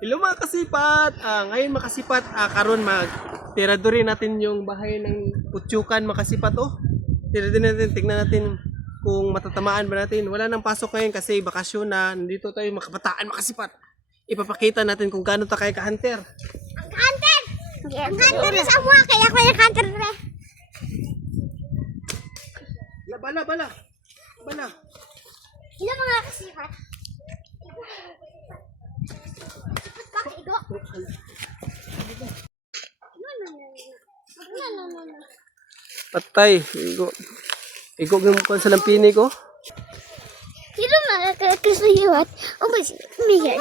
Hello mga kasipat! Ngayon makasipat, karon tiradurin natin yung bahay ng Putsukan makasipat oh. Tiradurin natin, tignan natin kung matatamaan ba natin. Wala nang pasok ngayon kasi bakasyon na. Nandito tayo makabataan makasipat. Ipapakita natin kung gaano tayo ka-hunter. Ang hunter! Ang hunter na sa mga kaya ko yung hunter na. Bala, bala! Bala! Sino mga kasipat? Igo. No. Patay! Igo yung sa lampini ko. Sino mga kasipat? O ba si Miguel?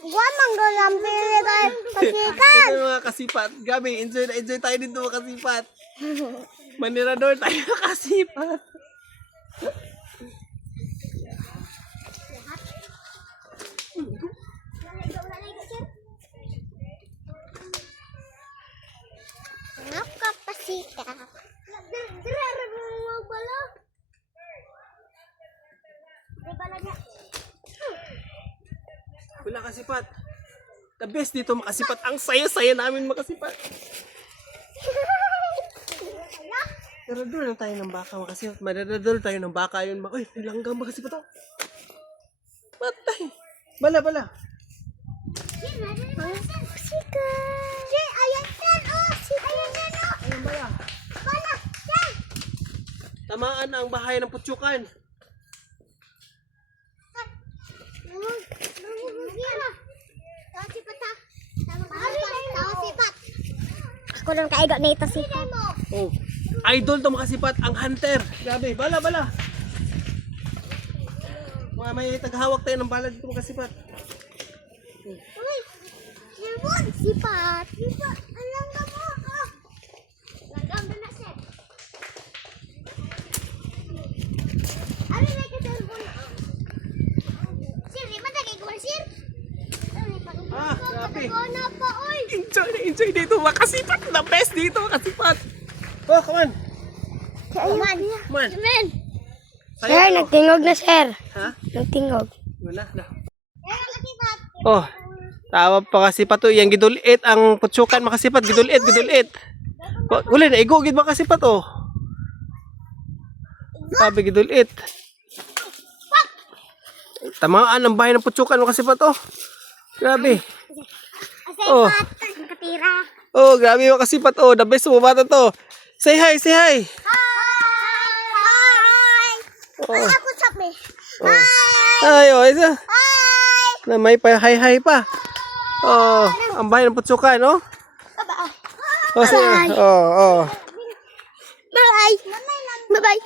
Huwag manggalampi kay kasikat. Ito mga kasipat. Gabi, enjoy tayo dito mga kasipat. Manirador tayo mga kasipat. Napakasika. Nagdarara mo bala. May bala niya. Wala kasipat. The best dito makasipat. Ang saya-saya namin makasipat. Marador lang tayo ng baka makasipat. Marador tayo ng baka yun. Uy, nilanggam makasipat oh. Patay. Bala, bala. Napakasika. Ayan yan oh. Ayan yan oh. Ayun bala. Bala. Yan. Tamaan na ang bahay ng Putsukan. Ako lang kaigo na ito si Oh. Idol to makasipat. Ang hunter. Grabe. Bala, bala. May taghawak tayo ng bala dito makasipat. Uy, Sirwon, sipat. Sipat, alam ka mo. Oh. Langgam na sir. Ano na ka Sirwon? Sir, di ba nagay ko sir? Grabe. Na pa, oy. Enjoy dito makasipat. The best dito makasipat. Oh, come on. Come on. Come on. Man. Sir, Nagtingog na, sir. Ha? Nagtingog. Wala na. Oh, tawag pa kasi pa to. Yang gidulit ang Putsukan makasipat. Gidulit. Wala na, igo gid makasipat oh. Sabi gidulit. Tamaan ang bahay ng Putsukan makasipat oh. Grabe. Oh. Katira. Oh, grabe makasipat oh. The best mo bata to. Say hi, say hi. Hi. Oh. Ay, ako sabi. Oh. Ay, oh, isa. Hi. Na may pa hi pa. Oh, ang bahay ng Putsukan, no? Bye. Oh, sige. Oh. Bye. Bye.